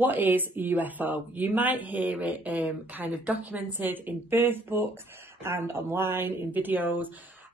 What is UFO? You might hear it kind of documented in birth books and online in videos.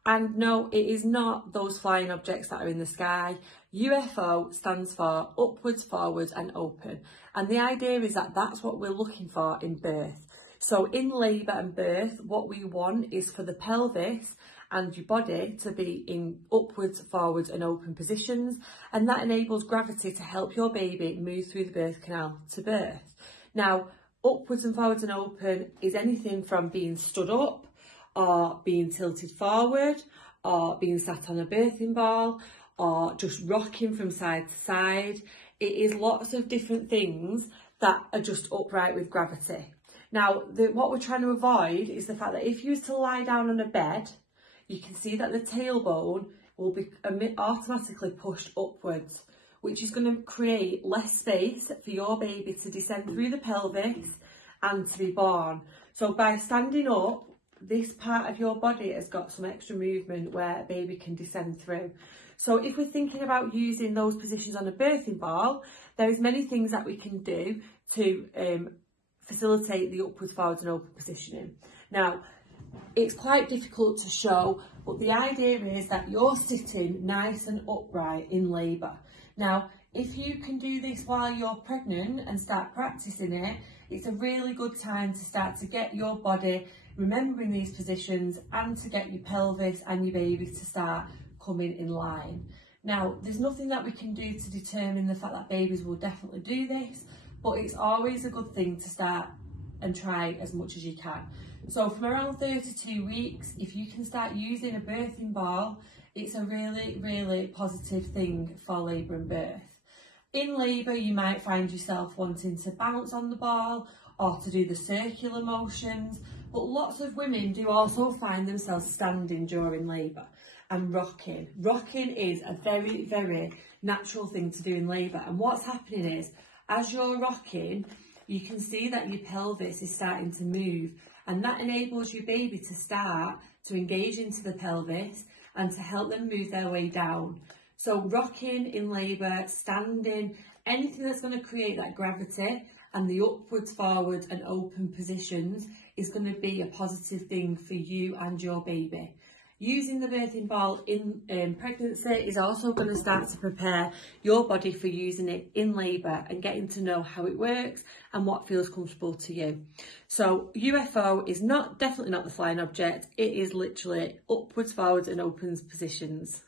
And no, it is not those flying objects that are in the sky. UFO stands for upwards, forwards and open. And the idea is that that's what we're looking for in birth. So in labour and birth, what we want is for the pelvis and your body to be in upwards, forwards and open positions, and that enables gravity to help your baby move through the birth canal to birth. Now, upwards and forwards and open is anything from being stood up or being tilted forward or being sat on a birthing ball or just rocking from side to side. It is lots of different things that are just upright with gravity. Now, what we're trying to avoid is the fact that if you were to lie down on a bed, you can see that the tailbone will be automatically pushed upwards, which is going to create less space for your baby to descend through the pelvis and to be born. So by standing up, this part of your body has got some extra movement where a baby can descend through. So if we're thinking about using those positions on a birthing ball, there's many things that we can do to facilitate the upwards, forwards and open positioning. Now, it's quite difficult to show, but the idea is that you're sitting nice and upright in labour. Now, if you can do this while you're pregnant and start practicing it, it's a really good time to start to get your body remembering these positions and to get your pelvis and your baby to start coming in line. Now, there's nothing that we can do to determine the fact that babies will definitely do this, but it's always a good thing to start and try as much as you can. So from around 32 weeks, if you can start using a birthing ball, it's a really, really positive thing for labour and birth. In labour, you might find yourself wanting to bounce on the ball or to do the circular motions, but lots of women do also find themselves standing during labour and rocking. Rocking is a very, very natural thing to do in labour, and what's happening is, as you're rocking, you can see that your pelvis is starting to move, and that enables your baby to start to engage into the pelvis and to help them move their way down. So rocking in labour, standing, anything that's going to create that gravity and the upwards, forwards and open positions is going to be a positive thing for you and your baby. Using the birthing ball in pregnancy is also going to start to prepare your body for using it in labour and getting to know how it works and what feels comfortable to you. So UFO is definitely not the flying object, it is literally upwards, forwards and opens positions.